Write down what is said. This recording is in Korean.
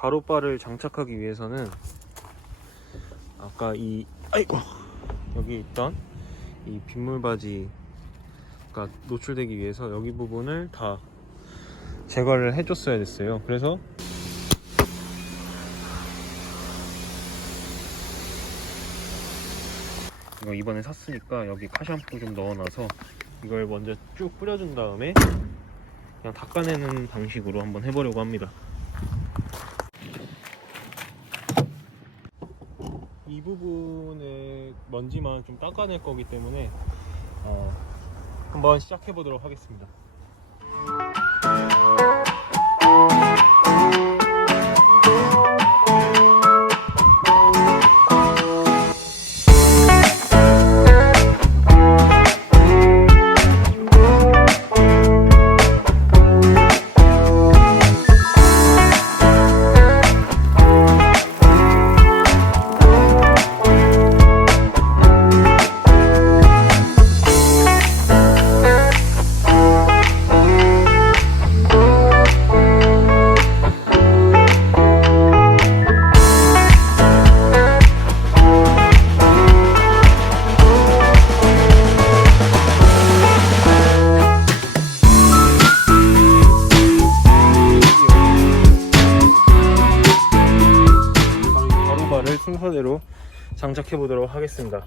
가로바를 장착하기 위해서는 아까 이 아이고 여기 있던 이 빗물 바지가 노출되기 위해서 여기 부분을 다 제거를 해줬어야 됐어요. 그래서 이거 이번에 샀으니까 여기 카샴푸 좀 넣어놔서 이걸 먼저 쭉 뿌려준 다음에 그냥 닦아내는 방식으로 한번 해보려고 합니다. 이 부분의 먼지만 좀 닦아낼 거기 때문에 어, 한번 시작해 보도록 하겠습니다. 순서대로 장착해 보도록 하겠습니다.